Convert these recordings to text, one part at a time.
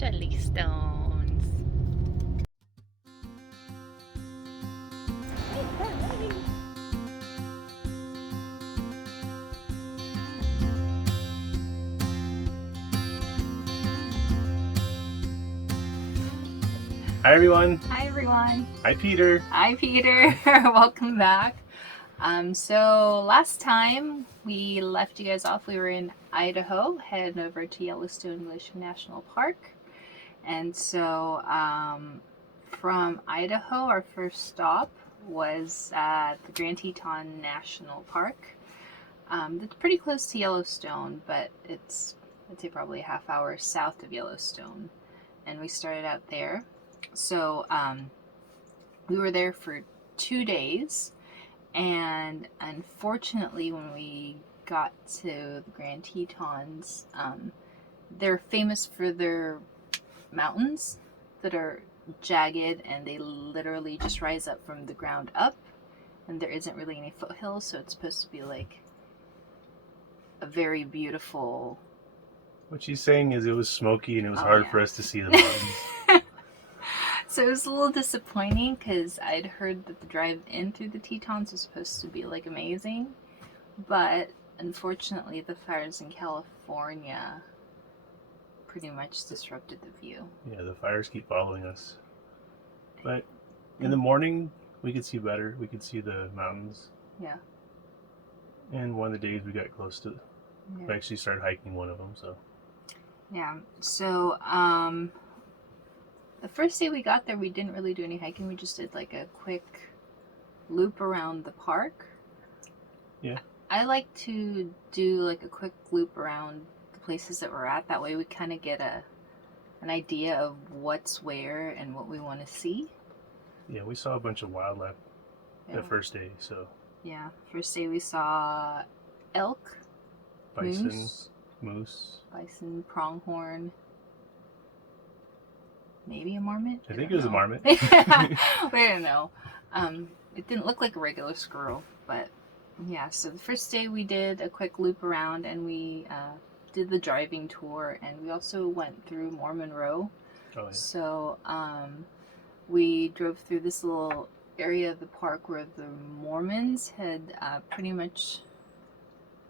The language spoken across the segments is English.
Jellystones. Hi everyone. Hi everyone. Hi Peter. Hi Peter. Welcome back. So last time we left you guys off, we were in Idaho, heading over to Yellowstone Glacier National Park. And so from Idaho, our first stop was at the Grand Teton National Park. It's pretty close to Yellowstone, but it's, I'd say, probably a half hour south of Yellowstone. And we started out there. So we were there for 2 days, and unfortunately when we got to the Grand Tetons, they're famous for their mountains that are jagged and they literally just rise up from the ground up, and there isn't really any foothills, so it's supposed to be like a very beautiful... What she's saying is it was smoky and it was Oh, hard yeah. for us to see the mountains. So it was a little disappointing because I'd heard that the drive in through the Tetons was supposed to be like amazing, but unfortunately the fires in California pretty much disrupted the view. Yeah, the fires keep following us. But in the morning we could see better. We could see the mountains. Yeah. And one of the days we got close to, we actually started hiking one of them. So Yeah. So the first day we got there, we didn't really do any hiking. We just did like a quick loop around the park. Yeah. I like to do like a quick loop around the places that we're at. That way we kind of get an idea of what's where and what we want to see. Yeah, we saw a bunch of wildlife the first day. So yeah, first day we saw elk, moose, bison, pronghorn, maybe a marmot. I think it was a marmot. We don't know. It didn't look like a regular squirrel, but yeah. So the first day we did a quick loop around, and we did the driving tour, and we also went through Mormon Row. Oh, yeah. So we drove through this little area of the park where the Mormons had pretty much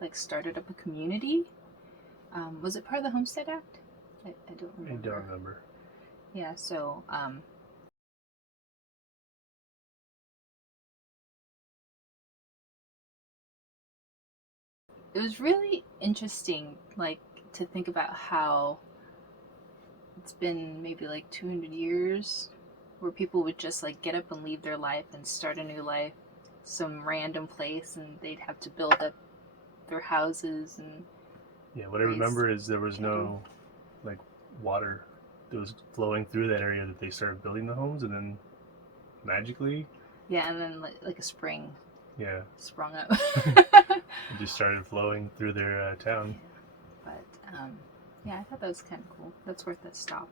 like started up a community. Was it part of the Homestead Act? I don't remember. I don't remember. Yeah, so it was really interesting, like, to think about how it's been maybe like 200 years where people would just like get up and leave their life and start a new life some random place, and they'd have to build up their houses. And yeah, what I remember is there was no like water that was flowing through that area that they started building the homes, and then magically, and then like a spring sprung up. It just started flowing through their town. But yeah, I thought that was kind of cool. That's worth a stop.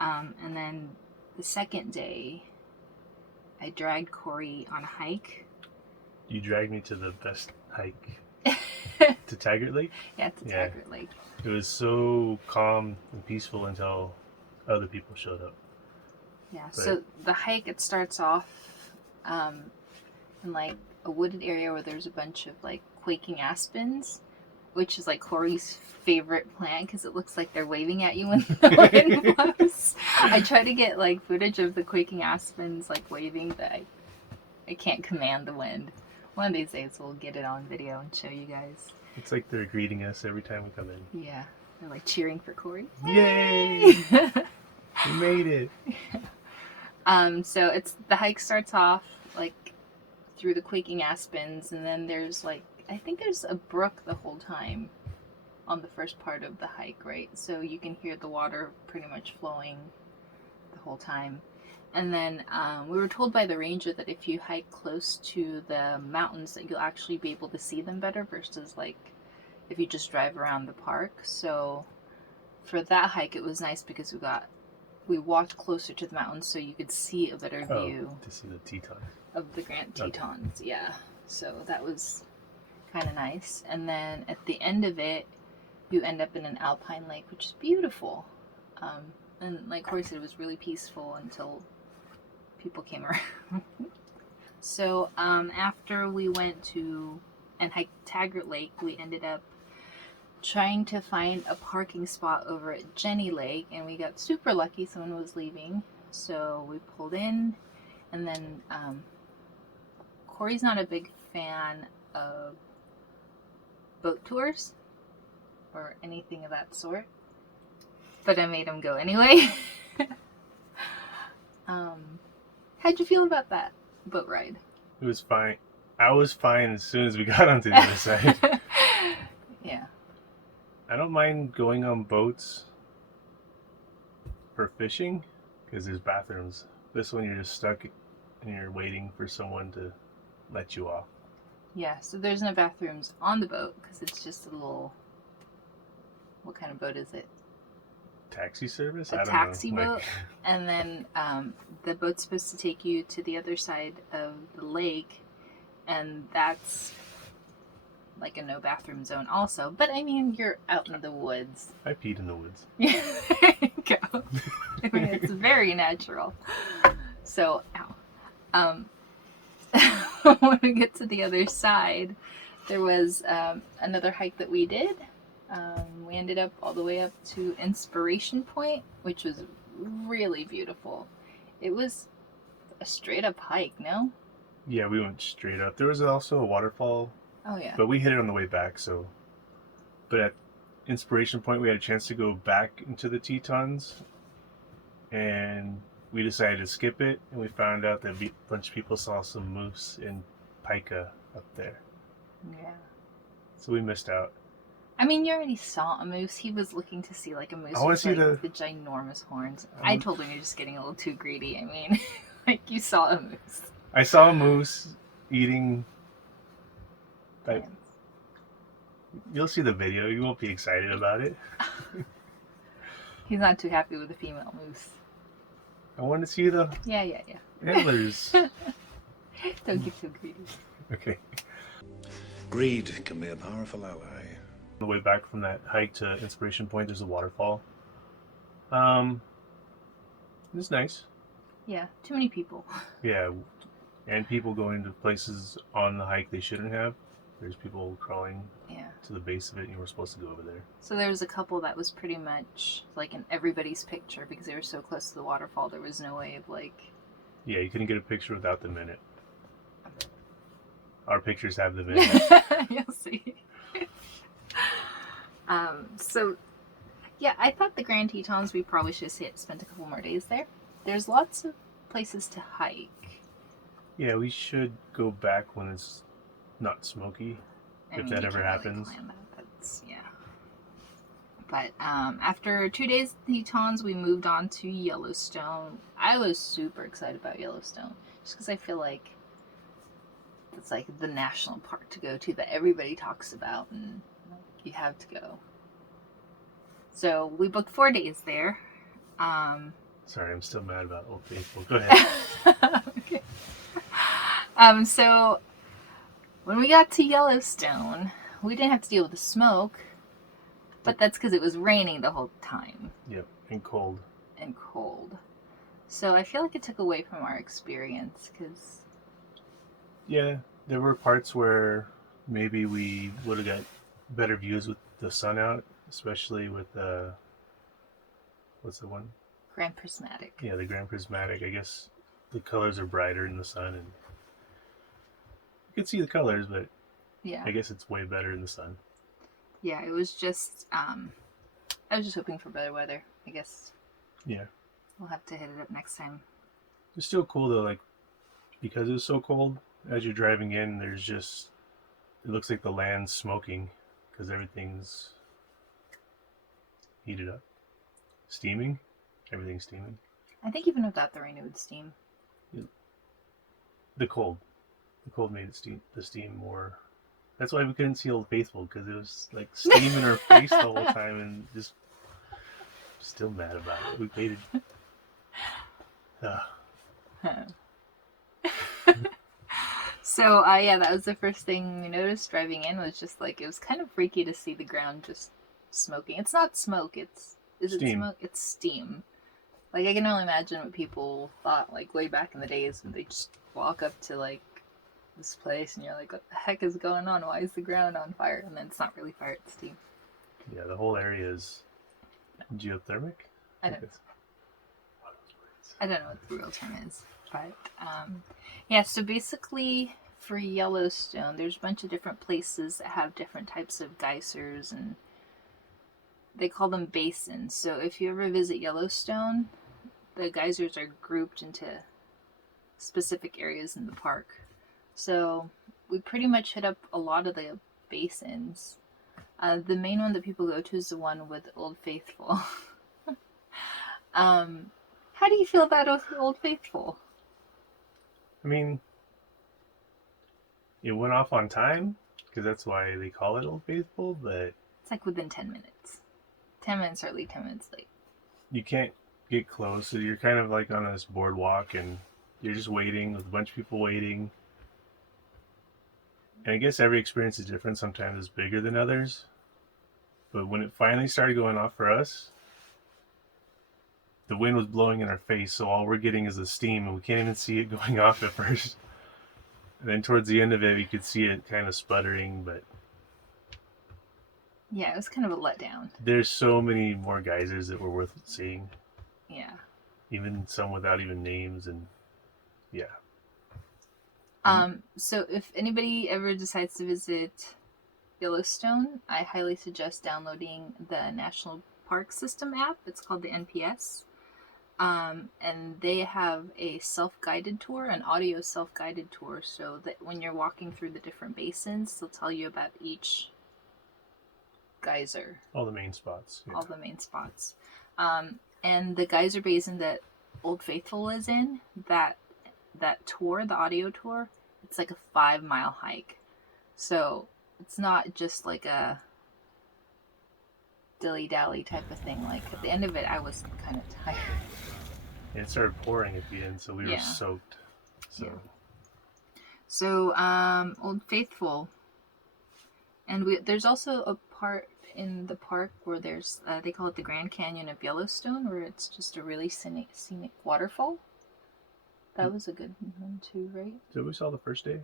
And then the second day, I dragged Corey on a hike. You dragged me to the best hike. To Taggart Lake? Yeah, to Taggart Lake. It was so calm and peaceful until other people showed up. Yeah, so the hike, it starts off in like a wooded area where there's a bunch of like quaking aspens, which is like Corey's favorite plant because it looks like they're waving at you when the wind blows. I try to get like footage of the quaking aspens like waving, but I can't command the wind. One of these days we'll get it on video and show you guys. It's like they're greeting us every time we come in. Yeah, they're like cheering for Corey. Yay! We made it. So it's the hike starts off like through the quaking aspens, and then there's like, I think there's a brook the whole time on the first part of the hike, right? So you can hear the water pretty much flowing the whole time. And then we were told by the ranger that if you hike close to the mountains that you'll actually be able to see them better versus like if you just drive around the park. So for that hike it was nice because we walked closer to the mountains so you could see a better view to see the Tetons. Of the Grand Tetons. Okay. Yeah, so that was kind of nice. And then at the end of it you end up in an alpine lake, which is beautiful. And like Corey said, it was really peaceful until people came around. So after we went to and hiked Taggart Lake, we ended up trying to find a parking spot over at Jenny Lake, and we got super lucky. Someone was leaving, so we pulled in, and then Corey's not a big fan of boat tours or anything of that sort, but I made him go anyway. How'd you feel about that boat ride? It was fine. I was fine as soon as we got onto the other side. Yeah. I don't mind going on boats for fishing because there's bathrooms. This one you're just stuck and you're waiting for someone to let you off. Yeah, so there's no bathrooms on the boat because it's just a little. What kind of boat is it? Taxi service? A I don't taxi know. boat. And then the boat's supposed to take you to the other side of the lake, and that's like a no bathroom zone also. But I mean, you're out in the woods. I peed in the woods. Yeah, there you go. I mean, it's very natural. So, ow. When we get to the other side, there was another hike that we did. We ended up all the way up to Inspiration Point, which was really beautiful. It was a straight up hike, no? Yeah, we went straight up. There was also a waterfall. Oh, yeah. But we hit it on the way back, so. But at Inspiration Point, we had a chance to go back into the Tetons, and we decided to skip it, and we found out that a bunch of people saw some moose and pika up there. Yeah. So we missed out. I mean, you already saw a moose. He was looking to see like a moose with like, the ginormous horns. I told him you're just getting a little too greedy. I mean, like you saw a moose. I saw a moose eating. Like, you'll see the video. You won't be excited about it. He's not too happy with the female moose. I want to see the antlers. Don't get too greedy. Okay. Greed can be a powerful ally. On the way back from that hike to Inspiration Point, there's a waterfall. It's nice. Yeah, too many people. Yeah, and people going to places on the hike they shouldn't have. There's people crawling to the base of it, and you were supposed to go over there. So there was a couple that was pretty much like in everybody's picture because they were so close to the waterfall. There was no way of like. Yeah, you couldn't get a picture without them in it. Our pictures have them in it. You'll see. So, yeah, I thought the Grand Tetons, we probably should have spent a couple more days there. There's lots of places to hike. Yeah, we should go back when it's not smoky, if that ever happens. Really That's, yeah. But after 2 days at the Tetons, we moved on to Yellowstone. I was super excited about Yellowstone, just because I feel like it's like the national park to go to that everybody talks about, and you have to go. So we booked 4 days there. Sorry, I'm still mad about Old Faithful. Go ahead. Okay. So when we got to Yellowstone, we didn't have to deal with the smoke, but that's because it was raining the whole time. Yep, and cold. And cold. So I feel like it took away from our experience, because... Yeah, there were parts where maybe we would have got better views with the sun out, especially with what's the one? Grand Prismatic. Yeah, the Grand Prismatic. I guess the colors are brighter in the sun, and you can see the colors, but yeah, I guess it's way better in the sun. Yeah, it was just I was just hoping for better weather, I guess. Yeah, we'll have to hit it up next time. It's still cool though, like because it was so cold. As you're driving in, there's just it looks like the land's smoking because everything's heated up, steaming. Everything's steaming. I think even without the rain, it would steam. The cold made it the steam more. That's why we couldn't see Old Faithful, because it was like steam in our face the whole time, and just still mad about it. We waited. So yeah, that was the first thing we noticed driving in, was just like it was kind of freaky to see the ground just smoking. It's not smoke. Is steam. it smoke? It's steam. Like, I can only imagine what people thought, like, way back in the days when they just walk up to, like, this place and you're like, what the heck is going on? Why is the ground on fire? And then it's not really fire, it's steam. Yeah, the whole area is geothermic. I don't know what the real term is. But, yeah, so basically for Yellowstone, there's a bunch of different places that have different types of geysers, and they call them basins. So if you ever visit Yellowstone, the geysers are grouped into specific areas in the park. So we pretty much hit up a lot of the basins. The main one that people go to is the one with Old Faithful. How do you feel about Old Faithful? I mean, it went off on time because that's why they call it Old Faithful, but It's like within 10 minutes. 10 minutes early, 10 minutes late. you can't get close. So you're kind of like on this boardwalk and you're just waiting with a bunch of people waiting. And I guess every experience is different. Sometimes it's bigger than others. But when it finally started going off for us, the wind was blowing in our face, so all we're getting is the steam, and we can't even see it going off at first. And then towards the end of it, you could see it kind of sputtering, but Yeah, it was kind of a letdown. there's so many more geysers that were worth seeing. Yeah. Even some without even names, and yeah. So if anybody ever decides to visit Yellowstone, I highly suggest downloading the National Park System app. It's called the NPS. And they have a self-guided tour, an audio self-guided tour, so that when you're walking through the different basins, they'll tell you about each geyser. All the main spots. Yeah. All the main spots. And the geyser basin that Old Faithful is in, that tour, the audio tour, it's like a 5-mile hike. So it's not just like a dilly-dally type of thing. Like at the end of it, I was kind of tired. And it started pouring at the end, so we were soaked. So, So Old Faithful, and there's also a part in the park where there's they call it the Grand Canyon of Yellowstone, where it's just a really scenic waterfall. That was a good one too, right? so we saw the first day.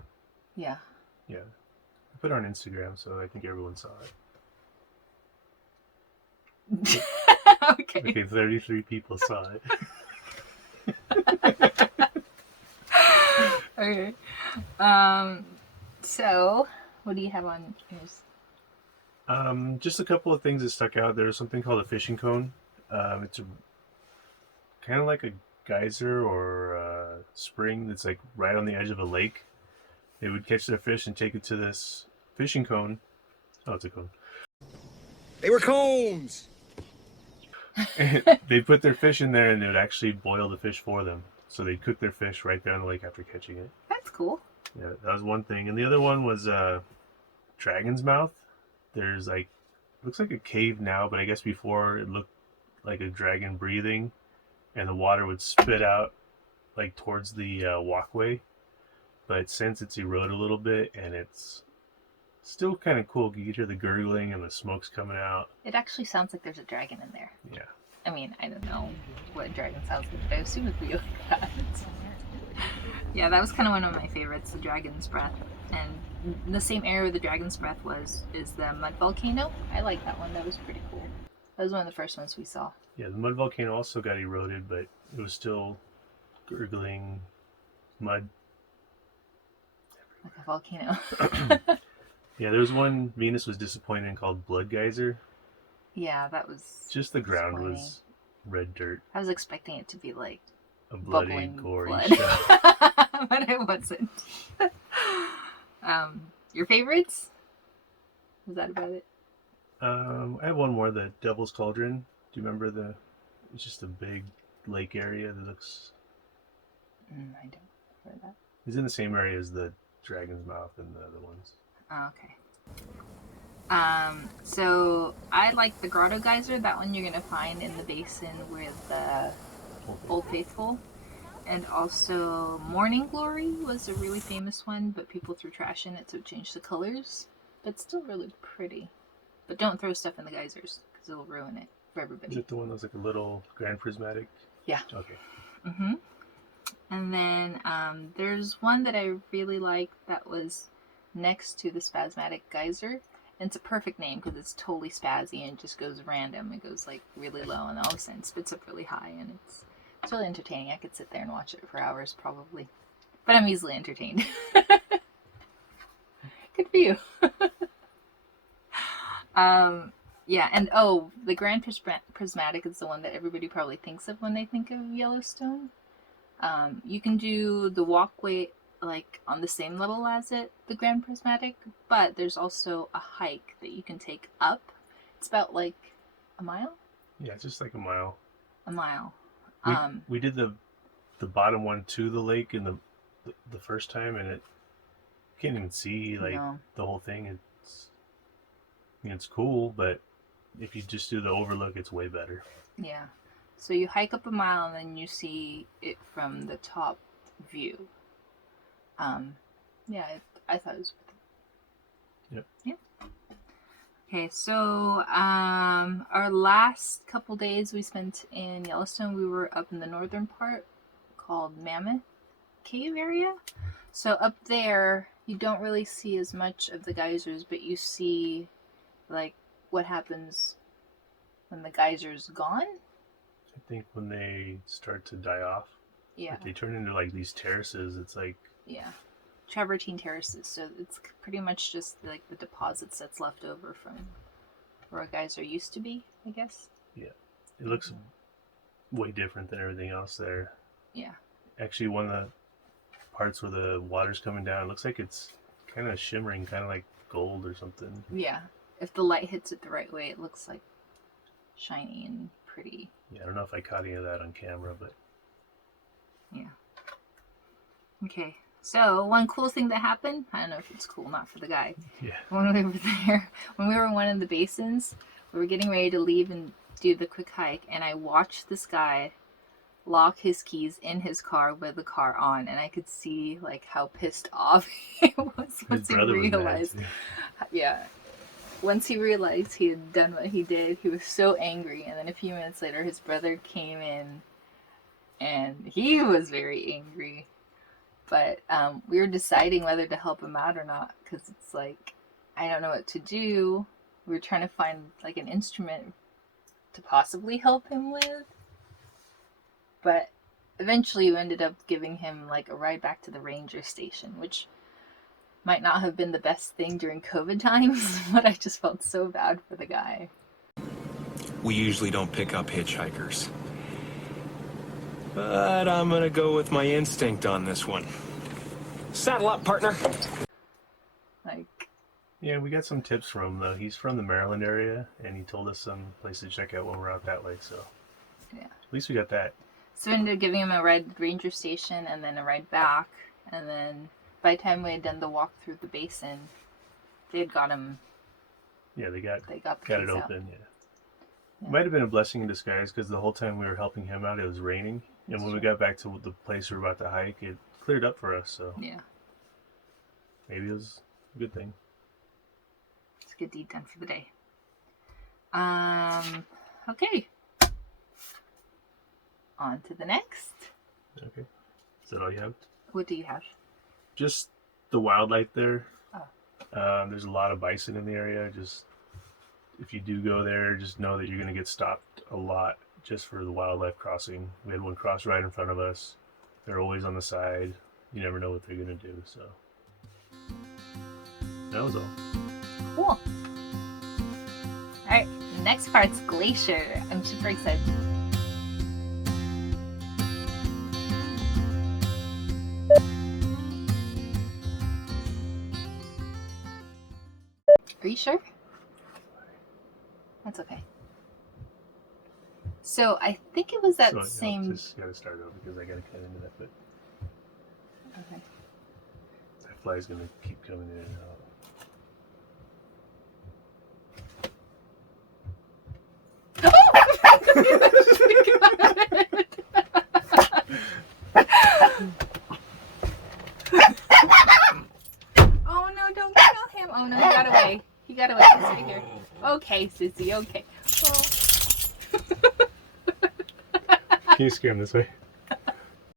Yeah. Yeah, I put it on Instagram, so I think everyone saw it. Okay, 33 people saw it. Okay. So what do you have on yours? Just a couple of things that stuck out. There's something called a fishing cone. It's kind of like a geyser or a spring that's like right on the edge of a lake. They would catch their fish and take it to this fishing cone. Oh, it's a cone. They were cones! They'd put their fish in there and they would actually boil the fish for them. So they'd cook their fish right there on the lake after catching it. That's cool. Yeah, that was one thing. And the other one was Dragon's Mouth. There's like, looks like a cave now, but I guess before it looked like a dragon breathing, and the water would spit out like towards the walkway. But since it's eroded a little bit and it's still kind of cool, you can hear the gurgling and the smoke's coming out. It actually sounds like there's a dragon in there. Yeah. I mean, I don't know what a dragon sounds like, but I assume it'd be like that. Yeah, that was kind of one of my favorites, the Dragon's Breath. And the same area where the Dragon's Breath is the mud volcano. I like that one. That was pretty cool. That was one of the first ones we saw. Yeah, the mud volcano also got eroded, but it was still gurgling mud. Like a volcano. Yeah, there was one Venus was disappointed in called Blood Geyser. Yeah, that was Just the ground was red dirt. I was expecting it to be like A bloody, bubbling gory blood. show. But it wasn't. Your favorites? Was that about it? I have one more, the Devil's Cauldron. Do you remember it's just a big lake area that looks... I don't remember that. It's in the same area as the Dragon's Mouth and the other ones. Oh, okay. So I like the Grotto Geyser. That one you're gonna find in the basin with the Old Faithful. And also Morning Glory was a really famous one, but people threw trash in it, so it changed the colors. But it's still really pretty. But don't throw stuff in the geysers, because it'll ruin it for everybody. Is it the one that was like a little grand prismatic? Yeah. Okay. Mm-hmm. And then there's one that I really like that was next to the spasmatic geyser. And it's a perfect name because it's totally spazzy and it just goes random. It goes like really low and all of a sudden spits up really high, and it's really entertaining. I could sit there and watch it for hours probably, but I'm easily entertained. Good for you. Yeah, and oh, the Grand Prismatic is the one that everybody probably thinks of when they think of Yellowstone. You can do the walkway like on the same level as the Grand Prismatic, but there's also a hike that you can take up. It's about like a mile. Yeah, it's just like a mile. A mile. We did the bottom one to the lake in the first time, and you can't even see like the whole thing. It's cool, but if you just do the overlook, it's way better. Yeah. So you hike up a mile and then you see it from the top view. Yeah, I thought it was. Yep. Yeah. Okay, so our last couple days we spent in Yellowstone, we were up in the northern part called Mammoth Cave area. So up there, you don't really see as much of the geysers, but you see like what happens when the geyser's gone. I think when they start to die off, yeah, like they turn into like these terraces. It's like travertine terraces. So it's pretty much just like the deposits that's left over from where a geyser used to be, I guess. Yeah, it looks way different than everything else there. Yeah. Actually, one of the parts where the water's coming down, it looks like it's kind of shimmering, kind of like gold or something. Yeah, if the light hits it the right way, it looks like shiny and pretty. Yeah, I don't know if I caught any of that on camera, but yeah. Okay, so one cool thing that happened, I don't know if it's cool, not for the guy. Yeah. When we were there, when we were in one of the basins, we were getting ready to leave and do the quick hike, and I watched this guy lock his keys in his car with the car on, and I could see like how pissed off he was once he realized. Yeah. Once he realized he had done what he did, he was so angry. And then a few minutes later, his brother came in, and he was very angry. But we were deciding whether to help him out or not, because it's like, I don't know what to do. We were trying to find like an instrument to possibly help him with. But eventually we ended up giving him like a ride back to the ranger station, which might not have been the best thing during COVID times, but I just felt so bad for the guy. We usually don't pick up hitchhikers, but I'm gonna go with my instinct on this one. Saddle up, partner. Yeah, we got some tips from him though. He's from the Maryland area, and he told us some place to check out when we're out that way. So yeah, at least we got that. So we ended up giving him a ride to the ranger station, and then a ride back, and then by the time we had done the walk through the basin, they had got him. Yeah, they got it open. out. Yeah. It might have been a blessing in disguise because the whole time we were helping him out, it was raining, and when we got back to the place we were about to hike, it cleared up for us. So yeah, maybe it was a good thing. It's a good deed done for the day. Okay. On to the next. Okay. Is that all you have? What do you have? Just the wildlife there. Oh. There's a lot of bison in the area. Just if you do go there, just know that you're going to get stopped a lot just for the wildlife crossing. We had one cross right in front of us. They're always on the side. You never know what they're going to do. So that was all. Cool. All right. The next part's Glacier. I'm super excited. Are you sure? That's okay. So I think it was that same. Just gotta start over because I gotta cut into that bit. Okay. That fly's gonna keep coming in and out. Oh no, don't kill him. Oh no, he got away. He got away. He's right here. Okay, Sissy, okay. Oh. Can you scream this way?